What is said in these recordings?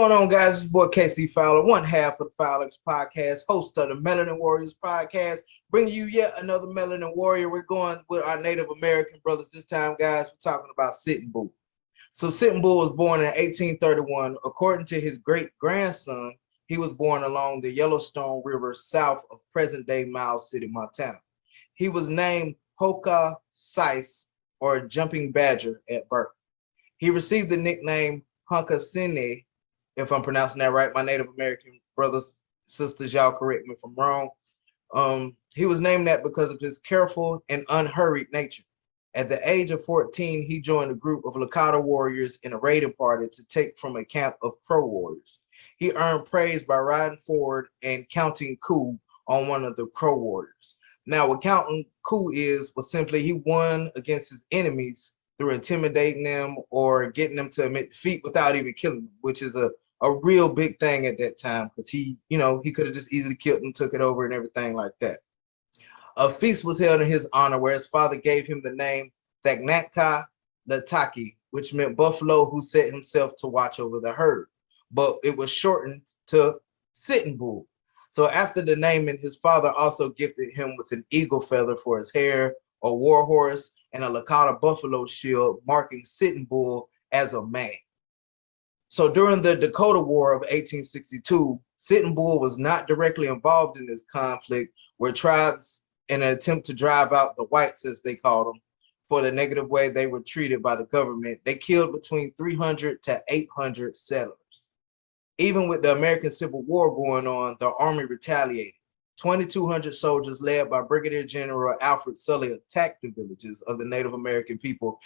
Going on, guys? It's your boy KC Fowler, one half of the Fowlers podcast, host of the Melanin Warriors podcast, bringing you yet another Melanin Warrior. We're going with our Native American brothers this time, guys. We're talking about Sitting Bull. So Sitting Bull was born in 1831. According to his great-grandson, he was born along the Yellowstone River south of present-day Miles City, Montana. He was named Hoka Sice, or Jumping Badger, at birth. He received the nickname Hunkasine, if I'm pronouncing that right. My Native American brothers, sisters, y'all correct me if I'm wrong. He was named that because of his careful and unhurried nature. At the age of 14, he joined a group of Lakota warriors in a raiding party to take from a camp of Crow warriors. He earned praise by riding forward and counting coup on one of the Crow warriors. Now, what counting coup was simply he won against his enemies through intimidating them or getting them to admit defeat without even killing them, which is a real big thing at that time, because he could have just easily killed them, took it over and everything like that. A feast was held in his honor where his father gave him the name Thagnaka Lataki, which meant buffalo who set himself to watch over the herd, but it was shortened to Sitting Bull. So after the naming, his father also gifted him with an eagle feather for his hair, a war horse, and a Lakota buffalo shield marking Sitting Bull as a man. So during the Dakota War of 1862, Sitting Bull was not directly involved in this conflict, where tribes, in an attempt to drive out the whites, as they called them, for the negative way they were treated by the government, they killed between 300 to 800 settlers. Even with the American Civil War going on, the Army retaliated. 2,200 soldiers led by Brigadier General Alfred Sully attacked the villages of the Native American people,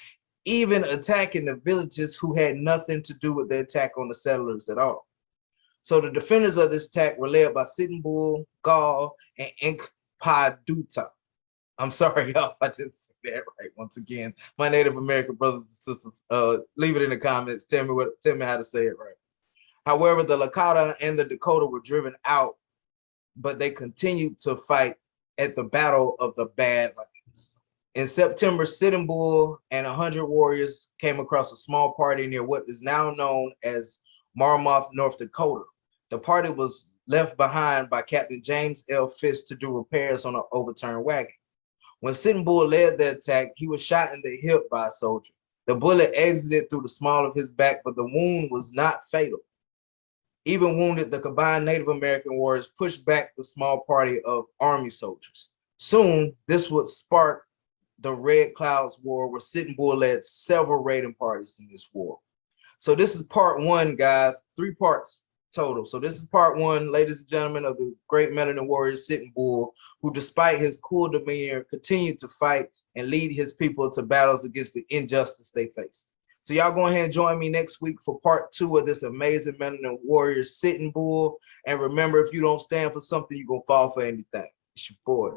even attacking the villages who had nothing to do with the attack on the settlers at all. So the defenders of this attack were led by Sitting Bull, Gall, and Inkpaduta. I'm sorry, y'all, if I didn't say that right. Once again, my Native American brothers and sisters, leave it in the comments. Tell me how to say it right. However, the Lakota and the Dakota were driven out, but they continued to fight at the Battle of the Badlands. In September, Sitting Bull and 100 warriors came across a small party near what is now known as Marmarth, North Dakota. The party was left behind by Captain James L. Fisk to do repairs on an overturned wagon. When Sitting Bull led the attack, he was shot in the hip by a soldier. The bullet exited through the small of his back, but the wound was not fatal. Even wounded, the combined Native American warriors pushed back the small party of Army soldiers. Soon, this would spark the Red Clouds War, where Sitting Bull led several raiding parties in this war. So this is part one, guys, 3 parts total. So this is part one, ladies and gentlemen, of the great Melanin warrior Sitting Bull, who despite his cool demeanor, continued to fight and lead his people to battles against the injustice they faced. So y'all go ahead and join me next week for part 2 of this amazing Melanin warrior Sitting Bull. And remember, if you don't stand for something, you're going to fall for anything. It's your boy.